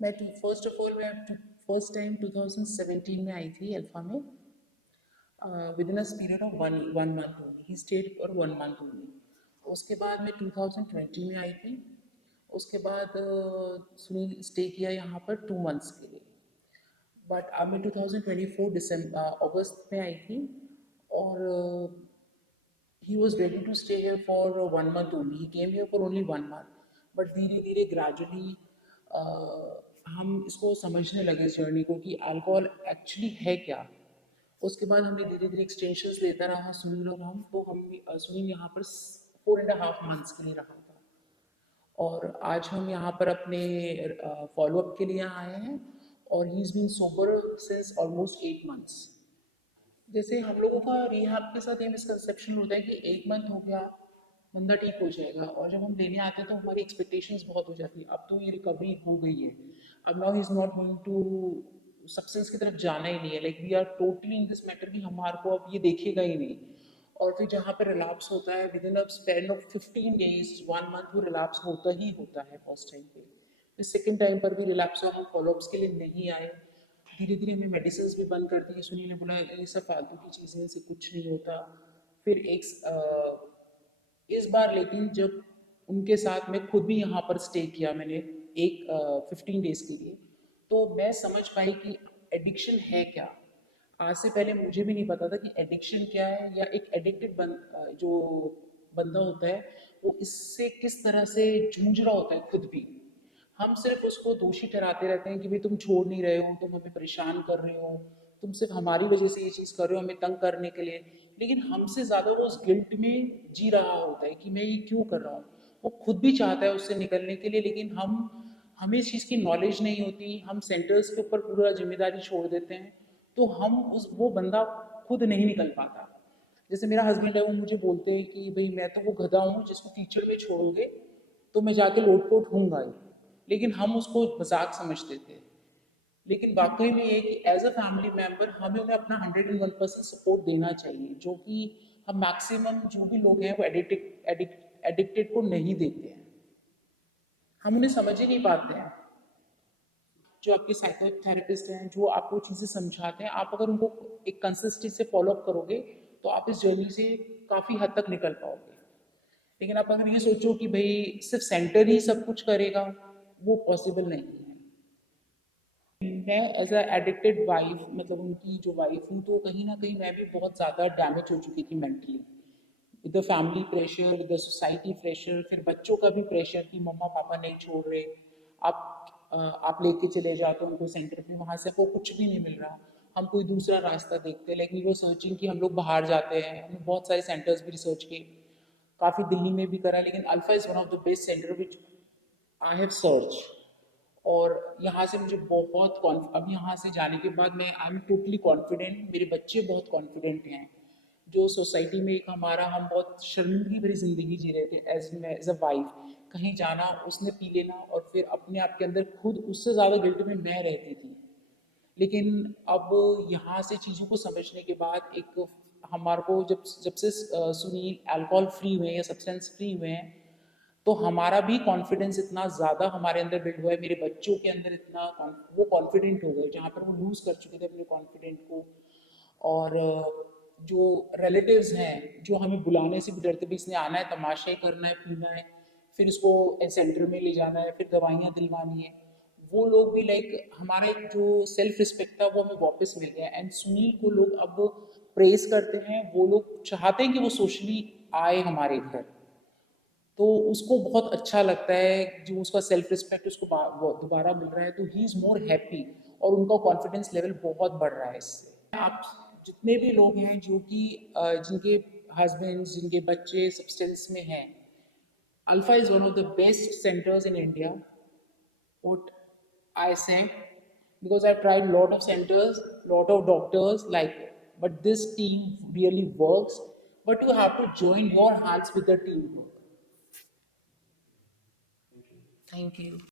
First of all मैं first time 2017 में आई थी अल्फा में, with in a period of one month only. He stayed for one month only. उसके बाद मैं 2020 में आई थी। उसके बाद सुनील स्टे किया यहाँ पर 2 मंथ्स के लिए। बट अब मैं 2024 दिसंबर अगस्त में आई थी, और he was ready to stay here for 1 month only. He came here for only 1 month. But धीरे धीरे ग्रेजुअली हम इसको समझने लगे इस जर्नी को कि अल्कोहल एक्चुअली है क्या। उसके बाद हमने धीरे धीरे एक्सटेंशंस लेता रहा सुनील और हम। तो हम सुनील यहाँ पर 4.5 मंथ्स के लिए रहा था, और आज हम यहाँ पर अपने फॉलोअप के लिए आए हैं, और he is been sober since almost 8 months. जैसे हम लोगों का रिहैब के साथ ये मिसकंसेप्शन होता है कि 1 मंथ हो गया, बंदा ठीक हो जाएगा, और जब हम लेने आते हैं तो हमारी एक्सपेक्टेशंस बहुत हो जाती है। अब तो ये रिकवरी हो गई है, अब now he is not going to substance की तरफ जाना ही नहीं है। Like we are totally in this matter कि हमारे को अब ये देखेगा ही नहीं। और फिर जहाँ पर रिलैप्स होता है with in a span of 15 days 1 month, वो रिलैप्स होता ही होता है फर्स्ट टाइम पे। फिर सेकेंड टाइम पर भी रिलैप्स और हम फॉलोअप्स के लिए नहीं आए। धीरे धीरे हमें मेडिसिन भी बंद कर दी। सुनील ने बोला ये सब फालतू की चीज़ें, इनसे कुछ नहीं होता। फिर इस बार लेकिन जब उनके साथ मैं खुद भी यहाँ पर स्टे किया मैंने एक 15 days के लिए, तो मैं समझ पाई कि एडिक्शन है क्या। आज से पहले मुझे भी नहीं पता था कि एडिक्शन क्या है, या एक जो बंदा होता है वो इससे किस तरह से जूझ रहा होता है खुद भी। हम सिर्फ उसको दोषी ठहराते रहते हैं कि भाई तुम छोड़ नहीं रहे हो, तुम हमें परेशान कर रहे हो, तुम सिर्फ हमारी वजह से ये चीज़ कर रहे हो, हमें तंग करने के लिए। लेकिन हमसे ज़्यादा वो उस गिल्ट में जी रहा होता है कि मैं ये क्यों कर रहा हूँ। वो खुद भी चाहता है उससे निकलने के लिए, लेकिन हमें इस चीज़ की नॉलेज नहीं होती। हम सेंटर्स के ऊपर पूरा जिम्मेदारी छोड़ देते हैं, तो हम उस वो बंदा खुद नहीं निकल पाता। जैसे मेरा हस्बैंड है, वो मुझे बोलते हैं कि भाई मैं तो वो गधा हूँ जिसको कीचड़ में छोड़ोगे तो मैं जाके लोटपोट होऊंगा ही। लेकिन हम उसको मजाक समझते थे। लेकिन वाकई में ये कि एज अ फैमिली मेम्बर हमें उन्हें अपना 101% सपोर्ट देना चाहिए, जो कि हम मैक्सिमम जो भी लोग हैं वो एडिक्टेड को नहीं देते हैं। हम उन्हें समझ ही नहीं पाते हैं। जो आपके साइकोथेरेपिस्ट हैं, जो आपको चीज़ें समझाते हैं, आप अगर उनको एक कंसिस्टेंसी से फॉलो अप करोगे तो आप इस जर्नी से काफ़ी हद तक निकल पाओगे। लेकिन आप अगर ये सोचो कि भाई सिर्फ सेंटर ही सब कुछ करेगा, वो पॉसिबल नहीं है। मैं एज अ एडिक्टेड वाइफ, मतलब उनकी जो वाइफ हूँ, तो कहीं ना कहीं मैं भी बहुत ज़्यादा डैमेज हो चुकी थी mentally, with the family pressure, with the society pressure, फिर बच्चों का भी प्रेशर कि मम्मा पापा नहीं छोड़ रहे, आप लेके चले जाते हो उनको सेंटर पे, वहाँ से आपको कुछ भी नहीं मिल रहा। हम कोई दूसरा रास्ता देखते हैं। लाइक वी वर सर्चिंग कि हम लोग बाहर जाते हैं, हमने बहुत सारे सेंटर्स भी रिसर्च किए, काफ़ी दिल्ली में भी करा, लेकिन alpha is one of the best centre which I have search. और यहाँ से मुझे बहुत अब यहाँ से जाने के बाद मैं आई एम टोटली कॉन्फिडेंट, मेरे बच्चे बहुत कॉन्फिडेंट हैं। जो सोसाइटी में एक हमारा, हम बहुत शर्मिंदगी भरी ज़िंदगी जी रहे थे एज अ वाइफ, कहीं जाना उसने पी लेना, और फिर अपने आप के अंदर खुद उससे ज़्यादा गिल्ट में मैं रहती थी। लेकिन अब यहाँ से चीज़ों को समझने के बाद एक हमारे को जब जब से सुनील अल्कोहल फ्री हुए हैं या सब्सटेंस फ्री हुए हैं, तो हमारा भी कॉन्फिडेंस इतना ज़्यादा हमारे अंदर बिल्ड हुआ है, मेरे बच्चों के अंदर इतना वो कॉन्फिडेंट हो गए, जहाँ पर वो लूज़ कर चुके थे अपने कॉन्फिडेंट को। और जो रिलेटिव्स हैं जो हमें बुलाने से भी डरते, भी इसने आना है, तमाशा ही करना है, पीना है, फिर इसको सेंटर में ले जाना है, फिर दवाइयाँ दिलवानी है, वो लोग भी लाइक हमारा एक जो सेल्फ रिस्पेक्ट था वो हमें वापस मिल गया। एंड सुनील को लोग अब प्रेज करते हैं, वो लोग चाहते हैं कि वो सोशली आए हमारे घर, तो उसको बहुत अच्छा लगता है जो उसका सेल्फ रिस्पेक्ट उसको दोबारा मिल रहा है, तो ही इज़ मोर हैप्पी, और उनका कॉन्फिडेंस लेवल बहुत बढ़ रहा है इससे। आप जितने भी लोग हैं जो कि जिनके हस्बैंड्स, जिनके बच्चे सब्सटेंस में हैं, alpha is one of the best centres in India, what I say, because I've tried lot of centers, lot of doctors, like, but this team really works. But you have to join your hands with the teamwork. Thank you.